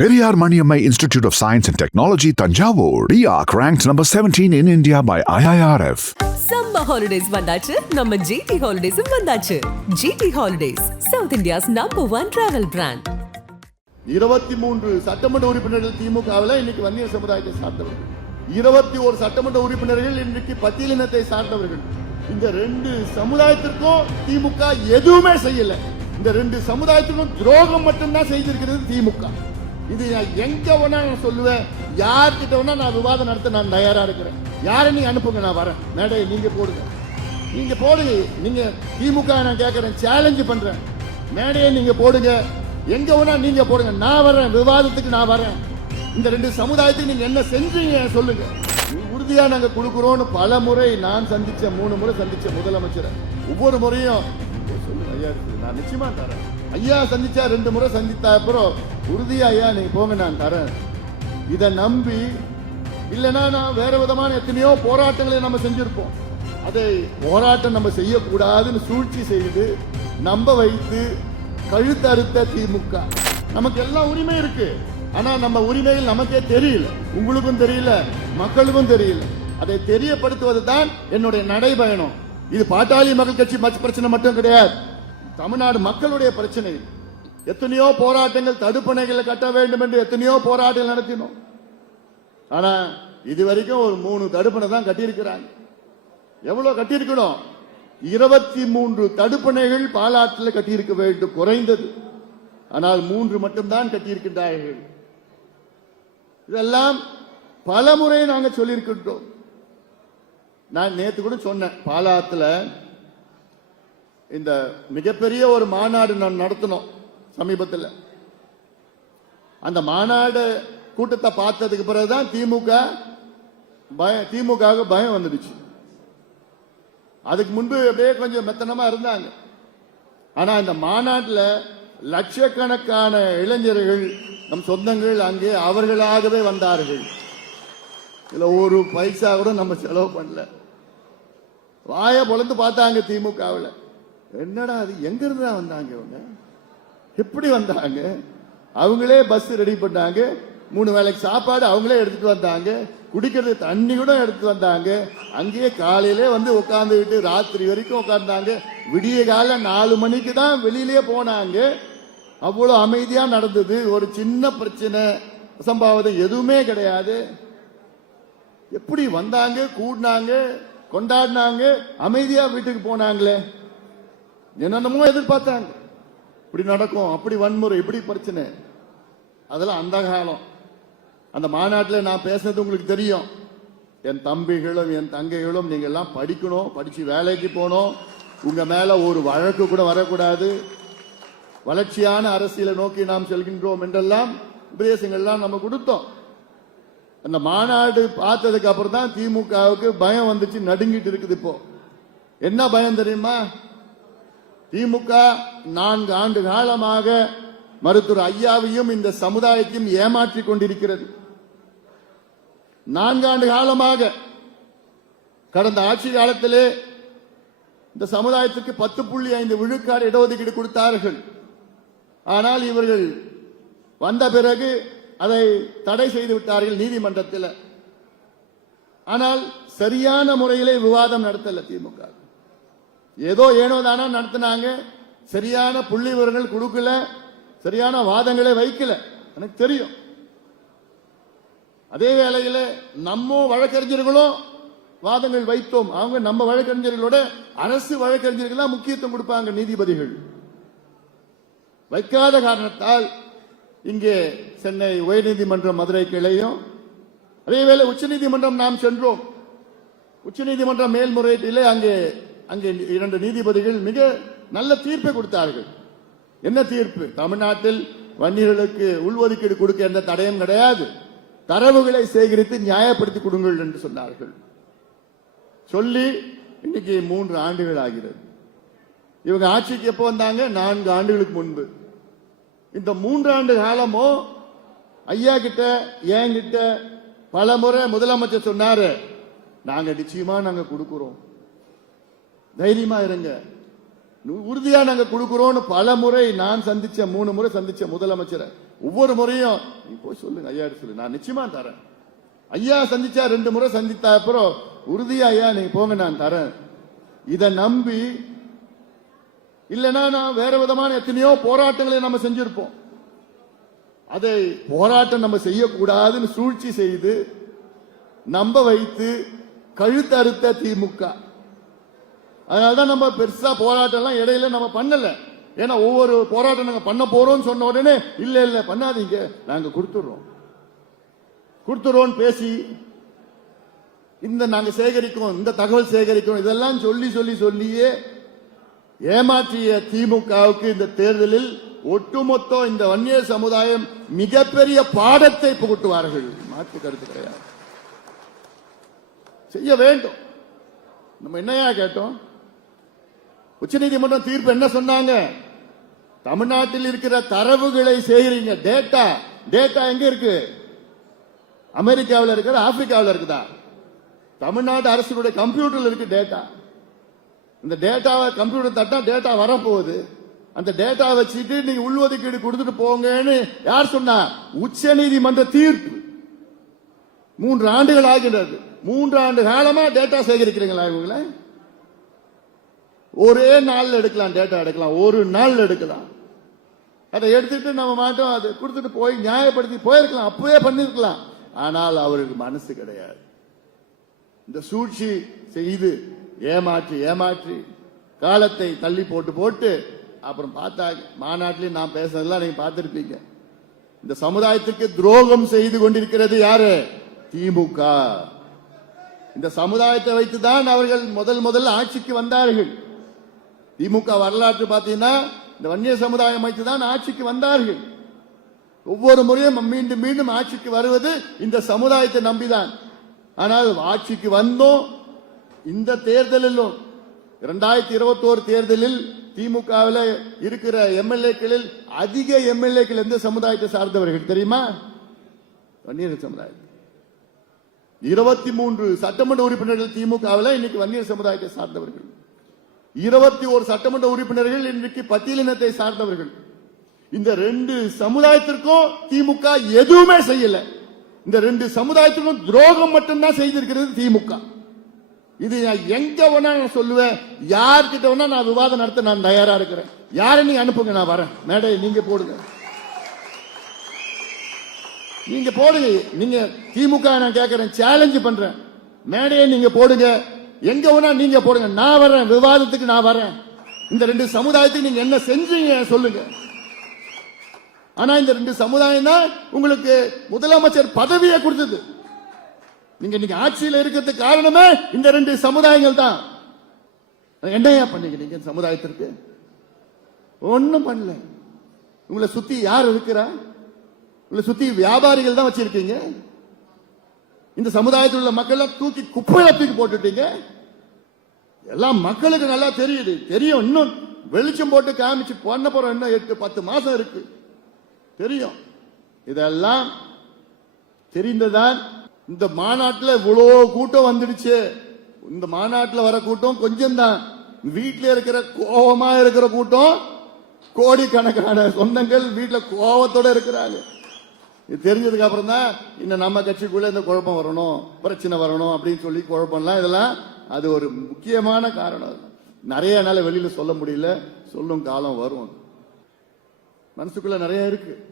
Periyar Maniammai Institute of Science and Technology, Tanjavur. RIAC ranked number 17 in India by IIRF. Summer holidays வந்தாச்சு. நம்ம GT ஹாலிடேஸும் வந்தாச்சு. GT holidays south India's number one travel brand இருபத்தி மூன்று சட்டமன்ற உறுப்பினர்கள் திமுகவில் இன்னைக்கு வன்னியர் சமுதாயத்தை சார்ந்தவர்கள். இருபத்தி ஒரு சட்டமன்ற உறுப்பினர்கள் இன்றைக்கு பட்டியலினத்தை சார்ந்தவர்கள். இந்த ரெண்டு சமுதாயத்திற்கும் திமுக எதுவுமே செய்யல. இந்த ரெண்டு சமுதாயத்திற்கும் துரோகம் மட்டும்தான் செய்திருக்கிறது திமுக. இது நான் எங்க வேணா நான் சொல்லுவேன். யார்கிட்ட வேணா நான் விவாதம் நடத்த நான் தயாரா இருக்கிறேன். யாரை நீங்க அனுப்புங்க நான் வரேன். மேடை நீங்க போடுங்க. நீங்க போடுங்க. நீங்க திமுக நான் கேட்கறேன் சேலஞ்சு பண்றேன். மேடையை நீங்க போடுங்க. எங்க வேணா நீங்க போடுங்க. நான் வரேன். விவாதத்துக்கு நான் வரேன். இந்த ரெண்டு சமுதாயத்துக்கு நீங்க என்ன செஞ்சீங்க சொல்லுங்க. உறுதியா நாங்க கொடுக்குறோம்னு பல முறை நான் சந்திச்ச மூணு முறை சந்திச்ச முதலமைச்சரை. ஒவ்வொரு முறையும் சொல்லுங்க ஐயா நான் நிச்சயமா தரேன். ஐயா சந்திச்சா ரெண்டு முறை சந்தித்தா அப்புறம் உறுதியா ஐயா நீங்க போங்க நான் தரேன். இதை நம்பி இல்லைன்னா நான் வேற விதமான எத்தனையோ போராட்டங்களை நம்ம செஞ்சிருப்போம். அதை போராட்டம் நம்ம செய்யக்கூடாதுன்னு சூழ்ச்சி செய்து நம்ப வைத்து கழுத்தறுத்த திமுக. நமக்கு எல்லாம் உரிமை இருக்கு. ஆனா நம்ம உரிமைகள் நமக்கே தெரியல. உங்களுக்கும் தெரியல மக்களுக்கும் தெரியல. அதை தெரியப்படுத்துவது தான் என்னுடைய நடைபயணம். இது பாட்டாளி மக்கள் கட்சி மற்ற பிரச்சனை மட்டும் கிடையாது. தமிழ்நாடு மக்களுடைய பிரச்சனை. எத்தனையோ போராட்டங்கள் தடுப்பணைகளை கட்ட வேண்டும் என்று எத்தனையோ போராட்டங்கள் நடத்தினோம். ஆனா இது வரைக்கும் ஒரு மூணு தடுப்பணை தான் கட்டியிருக்கிறாங்க. எவ்வளவு கட்டியிருக்கணும் இருபத்தி மூன்று தடுப்பணைகள் பாலாற்றில் கட்டியிருக்க வேண்டும் குறைந்தது. ஆனால் மூன்று மட்டும்தான் கட்டியிருக்கின்றார்கள். இதெல்லாம் பல முறை நாங்கள் சொல்லியிருக்கின்றோம். நான் நேற்று கூட சொன்னேன் பாலாத்துல இந்த மிகப்பெரிய ஒரு மாநாடு நான் நடத்தினோம் சமீபத்தில். அந்த மாநாடு கூட்டத்தை பார்த்ததுக்கு பிறகுதான் திமுக பயம் திமுக பயம் வந்துடுச்சு. அதுக்கு முன்பு அப்படியே கொஞ்சம் மெத்தனமா இருந்தாங்க. ஆனா இந்த மாநாட்டில் லட்சக்கணக்கான இளைஞர்கள் நம் சொந்தங்கள் அங்கே அவர்களாகவே வந்தார்கள். இதுல ஒரு பைசா கூட நம்ம செலவு பண்ணல. வாய பொழந்து பார்த்தாங்க திமுகவில். என்னடா அது? எங்கிருந்து தான் வந்தாங்க இவங்க? எப்படி வந்தாங்க? அவங்களே பஸ் ரெடி பண்ணாங்க. மூணு வேளைக்கு சாப்பாடு அவங்களே எடுத்துட்டு வந்தாங்க. குடிக்கிறது தண்ணி கூட எடுத்து வந்தாங்க. அங்கேயே காலையிலே வந்து உட்காந்துக்கிட்டு ராத்திரி வரைக்கும் உட்காந்தாங்க விடிய கால நாலு மணிக்கு தான் வெளியிலே போனாங்க. அவ்வளோ அமைதியா நடந்தது. ஒரு சின்ன பிரச்சனை. சம்பாவதம் எதுவுமே கிடையாது. எப்படி வந்தாங்க கூடினாங்க கொண்டாடினாங்க அமைதியா வீட்டுக்கு போனாங்களே? என்னென்னமோ எதிர்பார்த்தாங்க. இப்படி நடக்கும் அப்படி வன்முறை இப்படி பிரச்சனை. அதெல்லாம் அந்த காலம். அந்த மாநாட்டில் நான் பேசுனது உங்களுக்கு தெரியும். என் தம்பிகளும் என் தங்கைகளும் நீங்க எல்லாம் படிக்கணும் படிச்சு வேலைக்கு போகணும். உங்க மேல ஒரு வழக்கு கூட வரக்கூடாது. வளர்ச்சியான அரசியலை நோக்கி நாம் செல்கின்றோம் என்றெல்லாம் உபதேசங்கள்லாம் நம்ம கொடுத்தோம். அந்த மாநாடு பார்த்ததுக்கு அப்புறம் தான் திமுகவுக்கு பயம் வந்துச்சு நடுங்கிட்டு இருக்குது இப்போ. என்ன பயம் தெரியுமா? திமுக நான்கு ஆண்டு காலமாக மருத்துவர் ஐயாவையும் இந்த சமுதாயத்தையும் ஏமாற்றிக் கொண்டிருக்கிறது. நான்காண்டு காலமாக கடந்த ஆட்சி காலத்திலே இந்த சமுதாயத்திற்கு பத்து புள்ளி ஐந்து விழுக்காடு இடஒதுக்கீடு கொடுத்தார்கள். ஆனால் இவர்கள் வந்த பிறகு அதை தடை செய்து விட்டார்கள் நீதிமன்றத்தில். ஆனால் சரியான முறையிலே விவாதம் நடத்தல திமுக. ஏதோ ஏனோ தானோ நடத்தினாங்க. சரியான புள்ளி விவரங்கள் கொடுக்கல. சரியான வாதங்களை வைக்கல. எனக்கு தெரியும். அதே வேளையில் நம்ம வழக்கறிஞர்களும் வாதங்கள் வைத்தோம். அவங்க நம்ம வழக்கறிஞர்களோட அரசு வழக்கறிஞர்கள் தான் முக்கியத்துவம் கொடுப்பாங்க நீதிபதிகள். வைக்காத காரணத்தால் இங்கே சென்னை உயர்நீதிமன்றம் மதுரை கிளையும். அதேவேளை உச்சநீதிமன்றம் நாம் சென்றோம். உச்சநீதிமன்ற மேல்முறையீட்டிலே அங்கே அங்கே இரண்டு நீதிபதிகள் மிக நல்ல தீர்ப்பை கொடுத்தார்கள். என்ன தீர்ப்பு? தமிழ்நாட்டில் வன்னியர்களுக்கு உள்ஒதுக்கீடு கொடுக்க எந்த தடையும் கிடையாது. தரவுகளை சேகரித்து நியாயப்படுத்தி கொடுங்கள் என்று சொன்னார்கள். சொல்லி இன்னைக்கு மூன்று ஆண்டுகள் ஆகிறது. இவங்க ஆட்சிக்கு எப்போ வந்தாங்க? நான்கு ஆண்டுகளுக்கு முன்பு. இந்த மூன்றாண்டு காலமோ ஐயா கிட்ட என்கிட்ட பல முறை முதலமைச்சர் சொன்னாரு. நாங்க நிச்சயமா நாங்க கொடுக்கிறோம். தைரியமா இருங்க. உறுதியா நாங்க கொடுக்கிறோம்னு பல முறை நான் சந்திச்ச மூணு முறை சந்திச்ச முதலமைச்சரை. ஒவ்வொரு முறையும் நீ போய் சொல்லுங்க ஐயா சொல்லு. நான் நிச்சயமா தரேன். ஐயா சந்திச்சா ரெண்டு முறை சந்தித்தா அப்புறம் உறுதியா ஐயா நீங்க போங்க நான் தரேன். இத நம்பி இல்லைன்னா நான் வேற விதமான எத்தனையோ போராட்டங்களை நம்ம செஞ்சிருப்போம். அதை போராட்டம் நம்ம செய்யக்கூடாதுன்னு சூழ்ச்சி செய்து நம்ப வைத்து கழுத்தறுத்த திமுக அதனாலதான் நம்ம பெருசா போராட்டம் எல்லாம் இடையில நம்ம பண்ணல. ஏன்னா ஒவ்வொரு போராட்டம் நாங்க பண்ண போகிறோம்னு சொன்ன உடனே இல்ல இல்ல பண்ணாதீங்க. நாங்க கொடுத்துடுறோம். கொடுத்துறோம் பேசி இந்த நாங்க சேகரிக்கும் இந்த தகவல் சேகரிக்கும் இதெல்லாம் சொல்லி சொல்லி சொல்லியே ஏமாற்றிய திமுகவுக்கு இந்த தேர்தலில் ஒட்டுமொத்த இந்த வன்னியர் சமுதாயம் மிகப்பெரிய பாடத்தை புகட்டுவார்கள். மாற்று கருத்து கிடையாது. செய்ய வேண்டும். நம்ம என்னையா கேட்டோம்? உச்சநீதிமன்றம் தீர்ப்பு என்ன சொன்னாங்க? தமிழ்நாட்டில் இருக்கிற தரவுகளை சேகரிங்க. டேட்டா டேட்டா எங்க இருக்கு? அமெரிக்காவில் இருக்கிற ஆப்பிரிக்காவில் இருக்குதா? தமிழ்நாடு அரசுடைய கம்ப்யூட்டர்ல இருக்கு டேட்டா இந்த டேட்டாவை கம்ப்யூட்டர் தட்டா டேட்டா வரப்போகுது அந்த டேட்டா வச்சுட்டு நீங்க உள்ஒதுக்கீடு கொடுத்துட்டு போங்கன்னு யார் சொன்னா? உச்ச நீதிமன்ற தீர்ப்பு. மூன்று ஆண்டுகள் ஆகின்றது. மூன்று ஆண்டு காலமா டேட்டா சேகரிக்கிறீங்களா இவங்களை? ஒரே நாள் எடுக்கலாம் டேட்டா எடுக்கலாம். ஒரு நாள் எடுக்கலாம். அதை எடுத்துட்டு நம்ம மாட்டோம். அதை கொடுத்துட்டு போய் நியாயப்படுத்தி போயிருக்கலாம். அப்பவே பண்ணிருக்கலாம். ஆனால் அவருக்கு மனசு கிடையாது. இந்த சூழ்ச்சி செய்து ஏமாற்றி ஏமாற்றி காலத்தை தள்ளி போட்டு போட்டு அப்புறம் பார்த்தா மாநாட்டிலையும் நான் பேசுறதெல்லாம் நீங்க பார்த்துருப்பீங்க. இந்த சமுதாயத்துக்கு துரோகம் செய்து கொண்டிருக்கிறது யாரு? திமுக. இந்த சமுதாயத்தை வைத்துதான் அவர்கள் முதல் முதல் ஆட்சிக்கு வந்தார்கள். திமுக வரலாற்று பார்த்தீங்கன்னா இந்த வன்னிய சமுதாயம் வைத்துதான் ஆட்சிக்கு வந்தார்கள். ஒவ்வொரு முறையும் மீண்டும் மீண்டும் ஆட்சிக்கு வருவது இந்த சமுதாயத்தை நம்பிதான். ஆனால் ஆட்சிக்கு வந்தோம் இந்த தேர்தலிலும் இரண்டாயிரத்தி இருபத்தோரு தேர்தலில் திமுகவில் இருக்கிற எம்எல்ஏக்களில் அதிக எம்எல்ஏக்கள் எந்த சமுதாயத்தை சார்ந்தவர்கள் தெரியுமா? வன்னியர் சமுதாயம் இருபத்தி மூன்று சட்டமன்ற உறுப்பினர்கள் திமுகவில் இன்னைக்கு வன்னியர் சமுதாயத்தை சார்ந்தவர்கள். இருபத்தி ஒரு சட்டமன்ற உறுப்பினர்கள் இன்றைக்கு பட்டியலினத்தை சார்ந்தவர்கள். இந்த ரெண்டு சமுதாயத்திற்கும் திமுக எதுவுமே செய்யல. இந்த ரெண்டு சமுதாயத்திற்கும் துரோகம் மட்டும்தான் செய்திருக்கிறது திமுக. இது நான் எங்க வேணா நான் சொல்லுவேன். யார்கிட்ட வேணா நான் விவாதம் நடத்த நான் தயாரா இருக்கிறேன். யாரை நீங்க அனுப்புங்க நான் வரேன். மேடை நீங்க போடுங்க. நீங்க போடுங்க. நீங்க திமுக நான் கேட்கறேன். சேலஞ்சு பண்றேன். மேடையை நீங்க போடுங்க. எங்க வேணா நீங்க போடுங்க. நான் வரேன் விவாதத்துக்கு நான் வரேன் இந்த ரெண்டு சமுதாயத்துக்கு நீங்க என்ன செஞ்சீங்க சொல்லுங்க. ஆனா இந்த ரெண்டு சமுதாயம் தான் உங்களுக்கு முதலமைச்சர் பதவியை கொடுத்தது. நீங்க இன்னைக்கு ஆட்சியில் இருக்கிறதுக்கு காரணமே இந்த ரெண்டு சமுதாயங்கள் தான். என்னையா பண்ணீங்க நீங்க சமுதாயத்திற்கு? ஒன்றும் பண்ணல. உங்களை சுத்தி யார் இருக்கிறா? உங்களை சுத்தி வியாபாரிகள் தான் வச்சிருக்கீங்க. இந்த சமுதாயத்தில் உள்ள மக்கள் எல்லாம் தூக்கி குப்பையில தூக்கி போட்டுட்டீங்க. எல்லாம் மக்களுக்கு நல்லா தெரியுது. தெரியும். இன்னும் வெளிச்சம் போட்டு காமிச்சு பண்ண போறோம். இன்னும் எட்டு பத்து மாசம் இருக்கு. தெரியும். இதெல்லாம் தெரிந்ததான் இந்த மாநாட்டில் இவ்வளோ கூட்டம் வந்துடுச்சு. இந்த மாநாட்டில் வர கூட்டம் கொஞ்சம் தான் வீட்டில் இருக்கிற கோபமா இருக்கிற கூட்டம் கோடிக்கணக்கான சொந்தங்கள் வீட்டில் கோபத்தோட இருக்கிறாங்க. இது தெரிஞ்சதுக்கு அப்புறம் தான் இன்னும் நம்ம கட்சிக்குள்ள இந்த குழப்பம் வரணும் பிரச்சனை வரணும் அப்படின்னு சொல்லி குழப்பம்லாம் இதெல்லாம் அது ஒரு முக்கியமான காரணம். நிறைய நாள் வெளியில சொல்ல முடியல. சொல்லும் காலம் வரும் மனசுக்குள்ள நிறைய இருக்கு.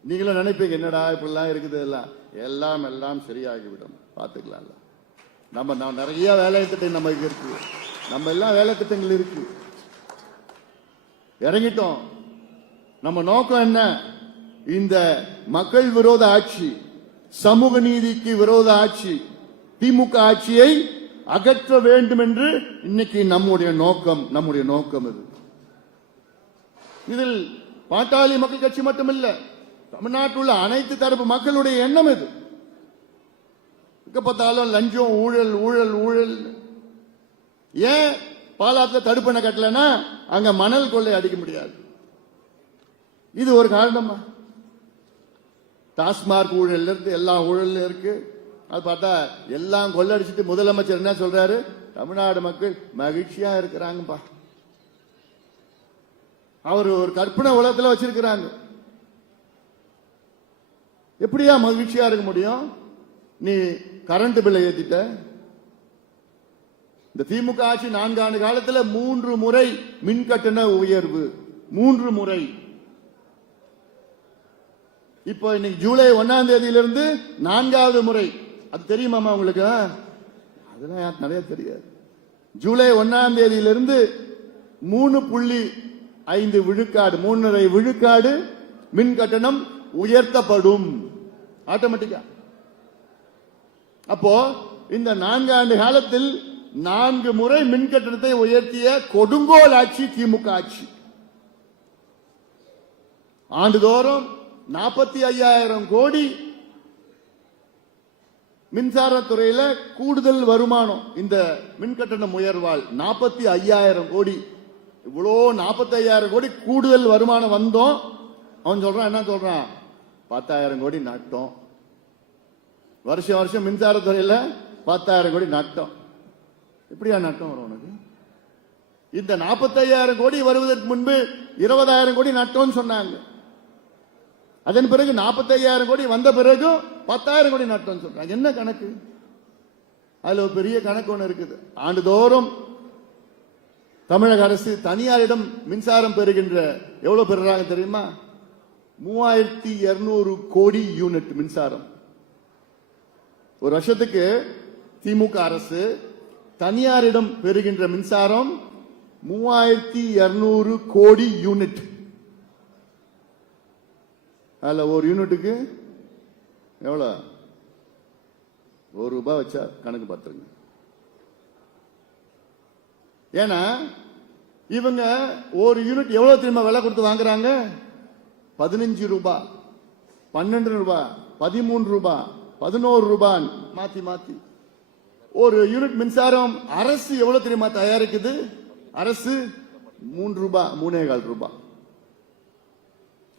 நீங்களும் நினைப்பீங்க என்னடா இப்படிலாம் இருக்குது எல்லாம் எல்லாம் எல்லாம் சரியாகிவிடும். பார்த்துக்கலாம்ல. நம்ம நான் நிறைய வேலை திட்டம் நம்ம இருக்கு. நம்ம எல்லாம் வேலை திட்டங்கள் இருக்கு. இறங்கிட்டோம். நம்ம நோக்கம் என்ன? இந்த மக்கள் விரோத ஆட்சி சமூக நீதிக்கு விரோத ஆட்சி திமுக ஆட்சியை அகற்ற வேண்டும் என்று இன்னைக்கு நம்முடைய நோக்கம் நம்முடைய நோக்கம் இது. இதில் பாட்டாளி மக்கள் கட்சி மட்டுமில்ல தமிழ்நாட்டில் உள்ள அனைத்து தரப்பு மக்களுடைய எண்ணம் இது. எங்க பார்த்தாலும் லஞ்சம் ஊழல் ஊழல் ஊழல். ஏன் பாலாத்துல தடுப்பணை கட்டலன்னா அங்க மணல் கொள்ளை அடிக்க முடியாது. இது ஒரு காரணமா டாஸ்மார்க் ஊழல் இருந்து எல்லா ஊழலும் இருக்கு. அது பார்த்தா எல்லாம் கொள்ளடிச்சிட்டு முதலமைச்சர் என்ன சொல்றாரு? தமிழ்நாடு மக்கள் மகிழ்ச்சியா இருக்கிறாங்கப்பா. அவர் ஒரு கற்பனை உலகத்தில் வச்சிருக்கிறாங்க. எப்படியா மகிழ்ச்சியா இருக்க முடியும்? நீ கரண்ட் பில்லை ஏத்திட்ட. இந்த திமுக ஆட்சி நான்காண்டு காலத்தில் மூன்று முறை மின் கட்டண உயர்வு. மூன்று முறை. இப்போ இன்னைக்கு ஜூலை ஒன்னாம் தேதியிலிருந்து நான்காவது முறை. அது தெரியுமாமா உங்களுக்கு? அதெல்லாம் யாருக்கு நிறைய தெரியாது. ஜூலை ஒன்னாம் தேதியிலிருந்து மூணு புள்ளி ஐந்து விழுக்காடு மூன்றரை விழுக்காடு மின் கட்டணம் உயர்த்தப்படும். ஆட்டோமேட்டிக்கா? அப்போ இந்த நான்காண்டு காலத்தில் நான்கு முறை மின் கட்டணத்தை உயர்த்திய கொடுங்கோல் ஆட்சி திமுக ஆட்சி. ஆண்டுதோறும் நாற்பத்தி ஐயாயிரம் கோடி மின்சாரத்துறையில கூடுதல் வருமானம். இந்த மின்கட்டணம் உயர்வால் நாற்பத்தி ஐயாயிரம் கோடி இவ்வளோ நாற்பத்தி ஐயாயிரம் கோடி கூடுதல் வருமானம் வந்தோம். அவன் சொல்றான் என்ன சொல்றான்? பத்தாயிரம் கோடி நட்டோம். வருஷம் வருஷம் மின்சாரத்துறையில பத்தாயிரம் கோடி நட்டம். இப்படியா நட்டம் வரும் உனக்கு? இந்த 45000 கோடி வருவதற்கு முன்பு இருபதாயிரம் கோடி நட்டோம்னு சொன்னாங்க. அதன் பிறகு 45000 கோடி வந்த பிறகு பத்தாயிரம் கோடி நட்டோம்னு சொல்றாங்க. என்ன கணக்கு? அதுல ஒரு பெரிய கணக்கு ஒன்று இருக்குது. ஆண்டுதோறும் தமிழக அரசு தனியாரிடம் மின்சாரம் பெறுகின்ற எவ்வளவு பெறுறாங்க தெரியுமா? மூவாயிரத்தி இருநூறு கோடி யூனிட் மின்சாரம். ஒரு வருஷத்துக்கு திமுக அரசு தனியாரிடம் பெறுகின்ற மின்சாரம் மூவாயிரத்தி இருநூறு கோடி யூனிட். அதில் ஒரு யூனிட்டுக்கு எவ்வளோ? ஒரு ரூபாய் வச்சா கணக்கு பார்த்துருங்க. ஏன்னா இவங்க ஒரு யூனிட் எவ்வளோ தெரியுமா விலை கொடுத்து வாங்குறாங்க? பதினஞ்சு ரூபாய் பன்னெண்டு ரூபாய் பதிமூன்று ரூபாய் பதினோரு ரூபாய் மாத்தி மாத்தி. ஒரு யூனிட் மின்சாரம் அரசு எவ்வளவு தெரியுமா தயாரிக்குது? அரசு மூன்று ரூபாய் மூணே கால் ரூபாய்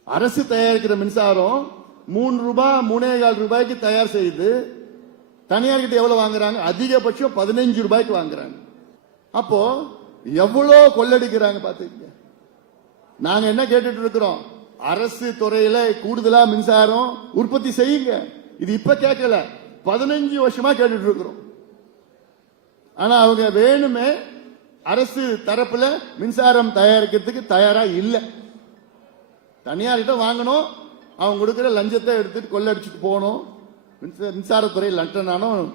அரசு தயாரிக்கிற மின்சாரம் மூணு ரூபாய் மூணே கால் ரூபாய்க்கு தயார் செய்து தனியார் கிட்ட எவ்வளவு வாங்குறாங்க? அதிகபட்சம் பதினஞ்சு ரூபாய்க்கு வாங்குறாங்க. அப்போ எவ்வளவு கொள்ளடிக்கிறாங்க பாத்துக்கீங்க நாங்க என்ன கேட்டுட்டு இருக்கிறோம்? அரசு துறையில கூடுதலா மின்சாரம் உற்பத்தி செய்யுங்க. இது இப்ப கேட்கல. பதினஞ்சு வருஷமா கேட்டுட்டு இருக்கிறோம். ஆனா அவங்க வேணுமே அரசு தரப்புல மின்சாரம் தயாரிக்கிறதுக்கு தயாரா இல்லை. தனியார்கிட்ட வாங்கணும். அவங்க கொடுக்குற லஞ்சத்தை எடுத்துட்டு கொள்ளடிச்சிட்டு போகணும். மின்சார- மின்சாரத்துறை லண்டனானும்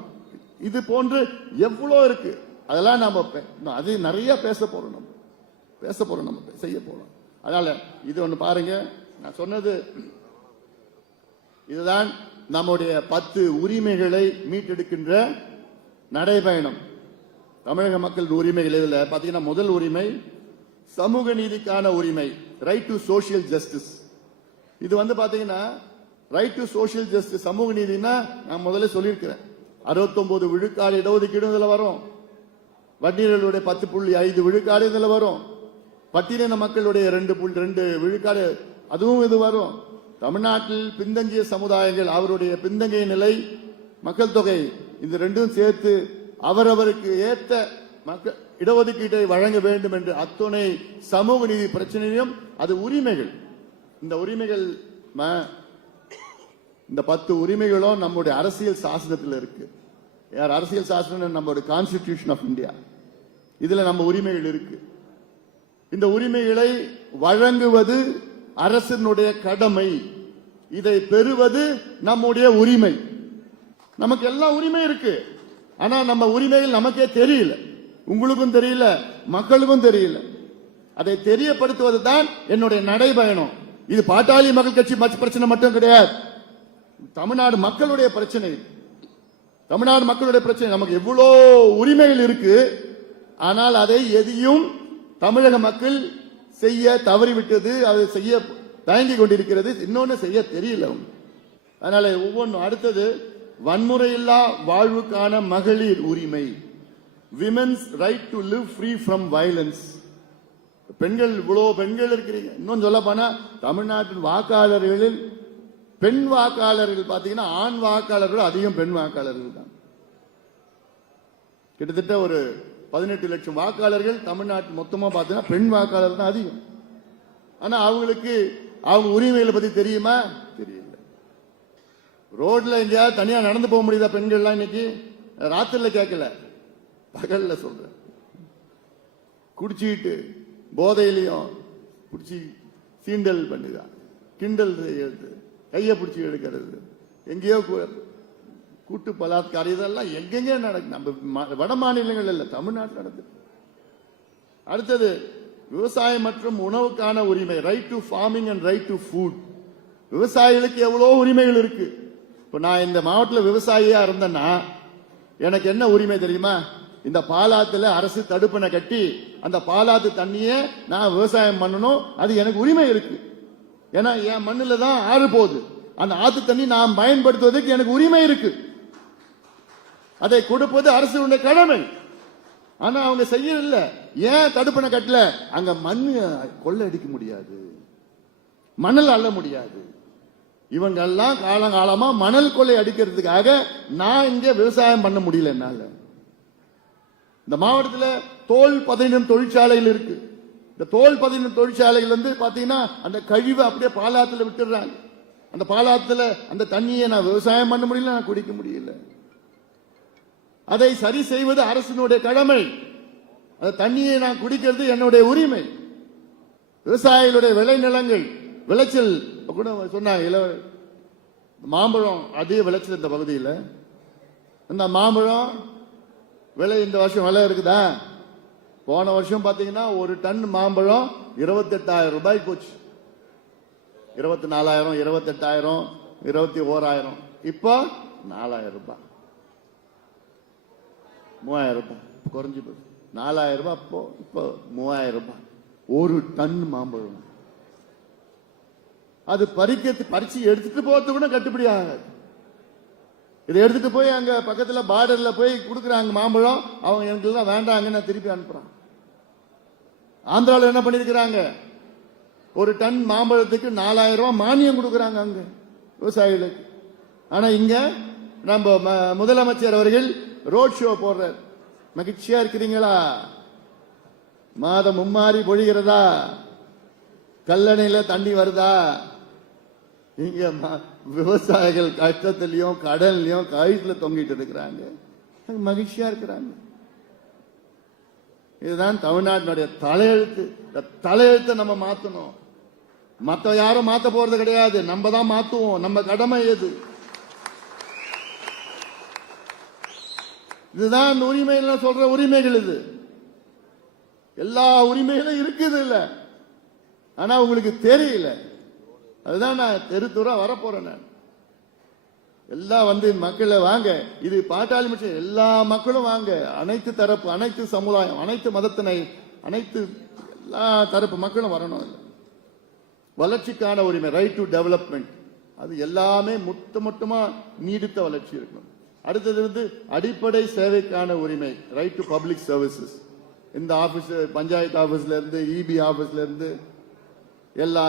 இது போன்று எவ்வளோ இருக்கு. அதெல்லாம் நம்ம அது நிறைய பேச போறோம் நம்ம. பேச போறோம் நம்ம செய்ய போறோம். அதனால இது ஒன்று பாருங்க. நான் சொன்னது இதுதான் நம்முடைய பத்து உரிமைகளை மீட்டெடுக்கின்ற நடைபயணம். தமிழக மக்களின் உரிமைகள் இதில் பார்த்தீங்கன்னா முதல் உரிமை சமூக நீதிக்கான உரிமை. ரைட் டு சோஷியல் ஜஸ்டிஸ் இது வந்து பாத்தீங்கன்னா ரைட் டு சோஷியல் ஜஸ்டிஸ் சமூக நீதினா நான் முதல்ல சொல்லியிருக்கிறேன். 69 விழுக்காடு இடஒதுக்கீடு இதுல வரும். வன்னியர்களுடைய பத்து புள்ளி ஐந்து விழுக்காடு இதுல வரும். பட்டியலின மக்களுடைய ரெண்டு புள்ளி ரெண்டு விழுக்காடு அதுவும் இது வரும். தமிழ்நாட்டில் பின்தங்கிய சமுதாயங்கள் அவருடைய பின்தங்கிய நிலை மக்கள் தொகை இந்த ரெண்டும் சேர்த்து அவரவருக்கு ஏத்த மக்கள் இடஒதுக்கீட்டை வழங்க வேண்டும் என்று அத்துணை சமூக நீதி பிரச்சனையும் அது உரிமைகள். இந்த உரிமைகள் ம- இந்த பத்து உரிமைகளும் நம்முடைய அரசியல் சாசனத்தில் இருக்கு. யார் அரசியல் சாசனம் நம்மளுடைய கான்ஸ்டிடியூஷன் ஆஃப் இந்தியா இதுல நம்ம உரிமைகள் இருக்கு. இந்த உரிமைகளை வழங்குவது அரசினுடைய கடமை. இதை பெறுவது நம்முடைய உரிமை. நமக்கு எல்லா உரிமை இருக்கு. ஆனா நம்ம உரிமைகள் நமக்கே தெரியல. உங்களுக்கும் தெரியல மக்களுக்கும் தெரியல. அதை தெரியப்படுத்துவது தான் என்னுடைய நடைபயணம். இது பாட்டாளி மக்கள் கட்சி மற்ற பிரச்சனை மட்டும் கிடையாது. தமிழ்நாடு மக்களுடைய பிரச்சனை. தமிழ்நாடு மக்களுடைய பிரச்சனை. நமக்கு எவ்வளோ உரிமைகள் இருக்கு. ஆனால் அதை எதையும் தமிழக மக்கள் செய்ய தவறிவிட்டது அதை செய்ய தயங்கி கொண்டிருக்கிறது. இன்னொன்னு செய்ய தெரியல. அதனால ஒவ்வொன்றும் அடுத்தது வன்முறையில்லா வாழ்வுக்கான மகளிர் உரிமை. Women's right to live free from violence பெண்கள் இவ்வளோ பெண்கள் இருக்கிறீங்க. இன்னும் சொல்ல போனா தமிழ்நாட்டின் வாக்காளர்களில் பெண் வாக்காளர்கள் பார்த்தீங்கன்னா ஆண் வாக்காளர்கள் அதிகம் பெண் வாக்காளர்கள் தான். கிட்டத்தட்ட ஒரு பதினெட்டு லட்சம் வாக்காளர்கள் தமிழ்நாட்டு மொத்தமா பார்த்தீங்கன்னா பெண் வாக்காளர் தான் அதிகம். ஆனா அவங்களுக்கு அவங்க உரிமைகளை பத்தி தெரியுமா? தெரியல. ரோட்ல எங்கேயாவது தனியா நடந்து போக முடியுதா பெண்கள்லாம் இன்னைக்கு? ராத்திரில கேட்கல. பகல்ல சொல்றேன். குடிச்சுக்கிட்டு போதையிலையும் பிடிச்சி சீண்டல் பண்ணுதான் கிண்டல் செய்யறது கையை பிடிச்சி எடுக்கிறது. எங்கேயோ கூட்டு பலாத்காரம் இதெல்லாம் எங்கெங்கே நடக்கு நம்ம வட மாநிலங்கள் இல்லை தமிழ்நாட்டில் நடக்குது. அடுத்தது விவசாயம் மற்றும் உணவுக்கான உரிமை right to farming and right to food விவசாயிகளுக்கு எவ்வளோ உரிமைகள் இருக்கு? இப்போ நான் இந்த மாவட்டத்தில் விவசாயியா இருந்தேன்னா எனக்கு என்ன உரிமை தெரியுமா? இந்த பாலாத்துல அரசு தடுப்பணை கட்டி அந்த பாலாத்து தண்ணியை நான் விவசாயம் பண்ணணும். அது எனக்கு உரிமை இருக்கு. ஏன்னா என் மண்ணில் தான் ஆறு போகுது. அந்த ஆத்து தண்ணி நான் பயன்படுத்துவதற்கு எனக்கு உரிமை இருக்கு. அதை கொடுப்பது அரசு கடமை. ஆனா அவங்க செய்யல ஏன் தடுப்பணை கட்டல? அங்க மண் கொள்ளை அடிக்க முடியாது. மணல் அள்ள முடியாது. இவங்க எல்லாம் காலங்காலமா மணல் கொள்ளை அடிக்கிறதுக்காக நான் இங்க விவசாயம் பண்ண முடியல என்னால. இந்த மாவட்டத்தில் தோல் பதினம் தொழிற்சாலைகள் இருக்கு. இந்த தோல் பதினம் தொழிற்சாலைகள் வந்து பாத்தீங்கன்னா அந்த கழிவை அப்படியே பாலாத்துல விட்டுடுறாங்க. அந்த பாலாத்துல அந்த தண்ணியை நான் விவசாயம் பண்ண முடியல நான் குடிக்க முடியல. அதை சரி செய்வது அரசினுடைய கடமை. அந்த தண்ணியை நான் குடிக்கிறது என்னுடைய உரிமை. விவசாயிகளுடைய விளைநிலங்கள் விளைச்சல் கூட சொன்னாங்க இள மாம்பழம் அதிக விளைச்சல் இந்த பகுதியில். இந்த மாம்பழம் விலை இந்த வருஷம் விலை இருக்குதா? போன வருஷம் பாத்தீங்கன்னா ஒரு டன் மாம்பழம் இருபத்தெட்டாயிரம் ரூபாய் போச்சு. இருபத்தி நாலாயிரம் இருபத்தெட்டாயிரம் இருபத்தி ஓராயிரம் இப்போ நாலாயிரம் ரூபாய். மூவாயிரம் ரூபாய். குறைஞ்சி போச்சு. நாலாயிரம் ரூபாய் அப்போ இப்போ மூவாயிரம் ரூபாய். ஒரு டன் மாம்பழம். அது பறிக்க பறிச்சு எடுத்துட்டு போறது கூட கட்டுப்படி ஆகாது. இதை எடுத்துட்டு போய் அங்க பக்கத்துல பார்டர்ல போய் கொடுக்குறாங்க மாம்பழம். அவங்க எனக்கு எல்லாம் வேண்டாங்கன்னு நான் திருப்பி அனுப்புறான். ஆந்திராவில் என்ன பண்ணிருக்கிறாங்க? ஒரு டன் மாம்பழத்துக்கு நாலாயிரம் ரூபாய் மானியம் கொடுக்குறாங்க அங்க விவசாயிகளுக்கு. ஆனா இங்க நம்ம ம- முதலமைச்சர் அவர்கள் ரோட் ஷோ போடுறார். மகிழ்ச்சியா இருக்கிறீங்களா? மாதம் மும்மாறி பொழிகிறதா? கல்லணையில தண்ணி வருதா? இங்க விவசாயிகள் கஷ்டத்திலையும் கடன்லயும் கயிற்றுல தொங்கிட்டு இருக்கிறாங்க. மகிழ்ச்சியா இருக்கிறாங்க. இதுதான் தமிழ்நாட்டினுடைய தலையெழுத்து. இந்த தலையெழுத்தை நம்ம மாத்தணும். மத்த யாரும் மாத்த போறது கிடையாது. நம்ம தான் மாத்துவோம். நம்ம கடமை எது? இதுதான் இந்த உரிமைகள் சொல்ற உரிமைகள் இது. எல்லா உரிமைகளும் இருக்குது இல்ல ஆனா உங்களுக்கு தெரியல. அதுதான் நான் தெருத்துறா வரப்போறேன் நான். எல்லாம் வந்து மக்களை வாங்க. இது பாட்டாளி மிஷன் எல்லா மக்களும் வாங்க. அனைத்து தரப்பு அனைத்து சமுதாயம் அனைத்து மதத்தினை அனைத்து எல்லா தரப்பு மக்களும் வரணும். வளர்ச்சிக்கான உரிமை ரைட் டு டெவலப்மெண்ட் அது எல்லாமே முத்த மொத்தமா நீடித்த வளர்ச்சி இருக்கணும். அடுத்தது வந்து அடிப்படை சேவைக்கான உரிமை ரைட் டு பப்ளிக் சர்வீசஸ் இந்த ஆபீஸ் பஞ்சாயத்து ஆபீஸ்ல இருந்து இபி ஆபீஸ்ல இருந்து எல்லா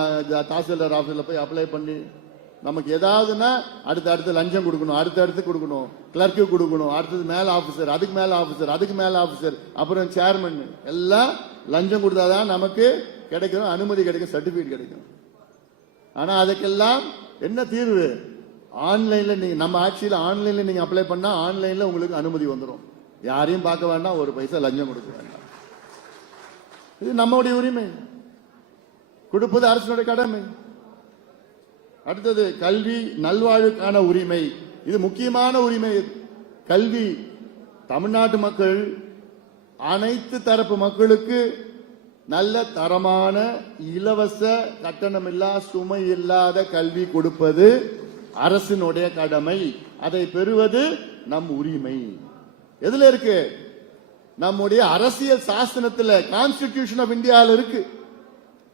தாசில்தார் ஆஃபீஸில் போய் அப்ளை பண்ணி நமக்கு ஏதாவதுன்னா அடுத்து அடுத்து லஞ்சம் கொடுக்கணும் அடுத்து அடுத்து கொடுக்கணும் கிளர்க்கு கொடுக்கணும் அடுத்தது மேல ஆஃபீஸர் அதுக்கு மேல ஆஃபீஸர் அதுக்கு மேல ஆஃபீஸர் அப்புறம் சேர்மன் எல்லாம் லஞ்சம் கொடுத்தாதான் நமக்கு கிடைக்கும் அனுமதி கிடைக்கும் சர்டிபிகேட் கிடைக்கும். ஆனா அதுக்கெல்லாம் என்ன தீர்வு? ஆன்லைன்ல நீங்க நம்ம ஆட்சியில் ஆன்லைன்ல நீங்க அப்ளை பண்ணா ஆன்லைன்ல உங்களுக்கு அனுமதி வந்துடும் யாரையும் பார்க்க வேண்டாம் ஒரு பைசா லஞ்சம் கொடுக்க வேண்டாம். இது நம்முடைய உரிமை. கொடுப்பது அரசினுடைய கடமை. அடுத்தது கல்வி நல்வாழ்வுக்கான உரிமை. இது முக்கியமான உரிமை. கல்வி தமிழ்நாட்டு மக்கள் அனைத்து தரப்பு மக்களுக்கு நல்ல தரமான இலவச கட்டணமில்லா சுமை இல்லாத கல்வி கொடுப்பது அரசினுடைய கடமை. அதை பெறுவது நம் உரிமை. எதுல இருக்கு? நம்முடைய அரசியல் சாசனத்தில் கான்ஸ்டிடியூஷன் ஆஃப் இந்தியாவில் இருக்கு.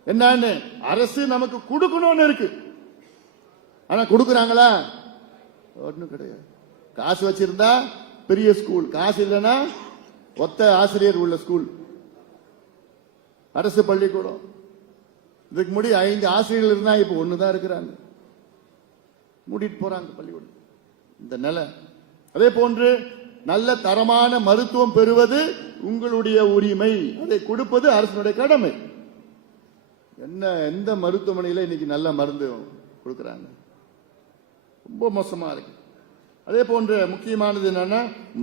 என்னன்னு அரசு நமக்கு கொடுக்கணும்னு இருக்கு. ஆனா கொடுக்குறாங்களா? ஒன்றும் கிடையாது. காசு வச்சிருந்தா பெரிய ஸ்கூல் காசு இல்லைன்னா ஒத்த ஆசிரியர் உள்ள ஸ்கூல் அரசு பள்ளிக்கூடம். இதுக்கு முடி ஐந்து ஆசிரியர்கள் இருந்தா இப்ப ஒண்ணுதான் இருக்கிறாங்க. மூடிட்டு போறாங்க பள்ளிக்கூடம். இந்த நிலை. அதே போன்று நல்ல தரமான மருத்துவம் பெறுவது உங்களுடைய உரிமை. அதை கொடுப்பது அரசனுடைய கடமை. என்ன எந்த மருத்துவமனையில் இன்னைக்கு நல்ல மருந்து கொடுக்குறாங்க? ரொம்ப மோசமா இருக்கு. அதே போன்ற முக்கியமானது என்னன்னா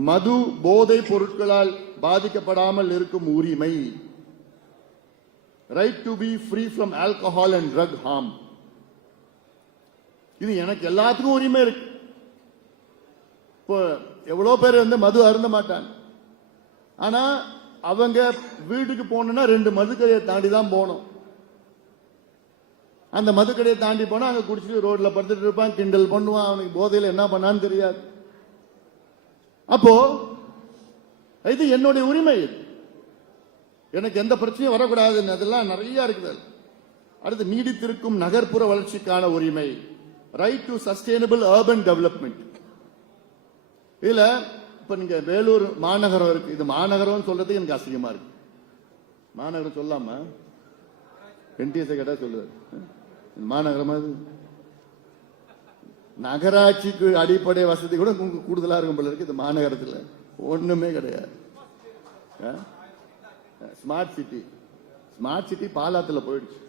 மது போதை பொருட்களால் பாதிக்கப்படாமல் இருக்கும் உரிமை. Right to be free from alcohol and drug harm இது எனக்கு எல்லாத்துக்கும் உரிமை இருக்கு. இப்போ எவ்வளோ பேர் வந்து மது அருந்த மாட்டாங்க. ஆனா அவங்க வீட்டுக்கு போகணும்னா ரெண்டு மதுக்கரையை தாண்டி தான் போகணும். அந்த மதுக்கடையை தாண்டி போனா அங்க குடிச்சிட்டு ரோட்ல படுத்துட்டு இருப்பான் கிண்டல் பண்ணுவான் அவனுக்கு போதையில என்ன பண்ணான்னு தெரியாது. அப்போ இது என்னுடைய உரிமை. எனக்கு எந்த பிரச்சனையும் வரக்கூடாதுன்னு அதெல்லாம் நிறைய இருக்குது. அடுத்து நீடித்திருக்கும் நகர்ப்புற வளர்ச்சிக்கான உரிமை. Right to sustainable urban development இதுல இப்ப நீங்க வேலூர் மாநகரம் இருக்கு. இது மாநகரம் சொல்றது எனக்கு அசிங்கமா இருக்கு. மாநகரம் சொல்லாம என்டிஎஸ் கேட்டா சொல்லுவார் மாநகரமா இது நகராட்சிக்கு அடிப்படை வசதி கூட உங்களுக்கு கூடுதலா இருக்கும் போல இருக்கு இது மாநகரத்துல. ஒண்ணுமே கிடையாது. ஸ்மார்ட் சிட்டி ஸ்மார்ட் சிட்டி பாலாத்துல போயிடுச்சு.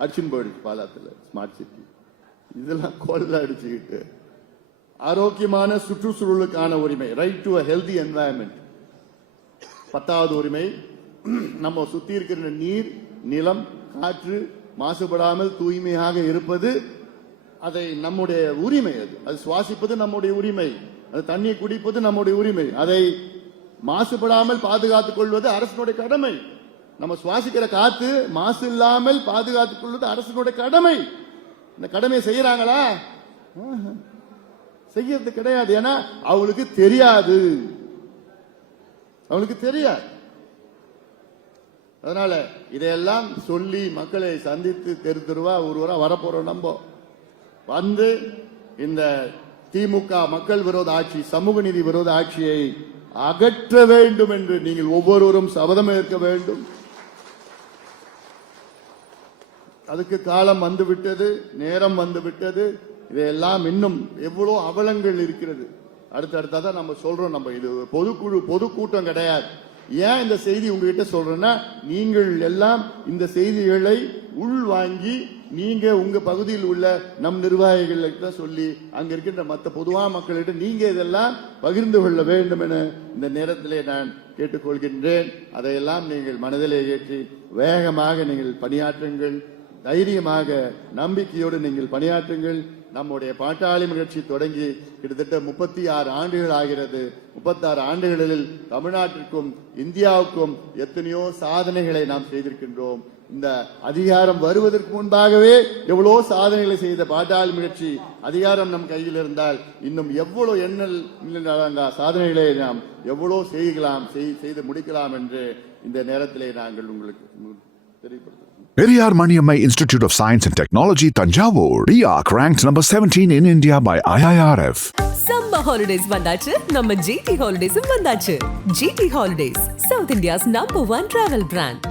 அடிச்சுன்னு போயிடுச்சு பாலாத்துல ஸ்மார்ட் சிட்டி இதெல்லாம் கொள்ள அடிச்சுக்கிட்டு. ஆரோக்கியமான சுற்றுச்சூழலுக்கான உரிமை right to a healthy environment பத்தாவது உரிமை நம்ம சுத்தி இருக்கிற நீர் நிலம் காற்று மாசுபடாமல் தூய்மையாக இருப்பது அதை நம்முடைய உரிமை அது. அது சுவாசிப்பது நம்முடைய உரிமை. அது தண்ணீர் குடிப்பது நம்முடைய உரிமை. அதை மாசுபடாமல் பாதுகாத்துக் கொள்வது அரசனுடைய கடமை. நம்ம சுவாசிக்கிற காத்து மாசு இல்லாமல் பாதுகாத்துக் கொள்வது அரசனுடைய கடமை. இந்த கடமையை செய்யறாங்களா? செய்யறது கிடையாது. ஏன்னா அவங்களுக்கு தெரியாது. அவங்களுக்கு தெரியாது. அதனால இதையெல்லாம் சொல்லி மக்களை சந்தித்து தெரு தெருவா ஒருவரா வரப்போறோம் நம்ம. வந்து இந்த திமுக மக்கள் விரோத ஆட்சி சமூக நீதி விரோத ஆட்சியை அகற்ற வேண்டும் என்று நீங்கள் ஒவ்வொருவரும் சபதம் ஏற்க வேண்டும். அதுக்கு காலம் வந்து விட்டது நேரம் வந்து விட்டது இதையெல்லாம் இன்னும் எவ்வளோ அவலங்கள் இருக்கிறது. அடுத்தடுத்தா தான் நம்ம சொல்றோம் நம்ம. இது பொதுக்குழு பொதுக்கூட்டம் கிடையாது. ஏன் இந்த செய்தி உங்ககிட்ட சொல்றேன்னா நீங்கள் எல்லாம் இந்த செய்திகளை உள் வாங்கி நீங்க உங்க பகுதியில் உள்ள நம் நிர்வாகிகளுக்கு சொல்லி அங்க இருக்கின்ற மற்ற பொதுவான மக்களிடம் நீங்க இதெல்லாம் பகிர்ந்து கொள்ள வேண்டும் என இந்த நேரத்திலே நான் கேட்டுக்கொள்கின்றேன். அதையெல்லாம் நீங்கள் மனதிலே ஏற்றி வேகமாக நீங்கள் பணியாற்றுங்கள். தைரியமாக நம்பிக்கையோடு நீங்கள் பணியாற்றுங்கள். நம்முடைய பாட்டாளி முயற்சி தொடங்கி கிட்டத்தட்ட முப்பத்தி ஆறு ஆண்டுகள் ஆகிறது. முப்பத்தாறு ஆண்டுகளில் தமிழ்நாட்டிற்கும் இந்தியாவுக்கும் எத்தனையோ சாதனைகளை நாம் செய்திருக்கின்றோம். இந்த அதிகாரம் வருவதற்கு முன்பாகவே எவ்வளோ சாதனைகளை செய்த பாட்டாளி முயற்சி அதிகாரம் நம் கையில் இருந்தால் இன்னும் எவ்வளோ எண்ணல் சாதனைகளை நாம் எவ்வளோ செய்யலாம் செய்து முடிக்கலாம் என்று இந்த நேரத்திலே நாங்கள் உங்களுக்கு தெரியப்படுத்த Periyar Maniammai Institute of Science and Technology, Tanjavur. RIAC ranked number 17 in India by IIRF. Summer holidays வந்தாச்சு நம்ம ஜிடி ஹாலிடேஸும் வந்தாச்சு GT holidays south India's number one travel brand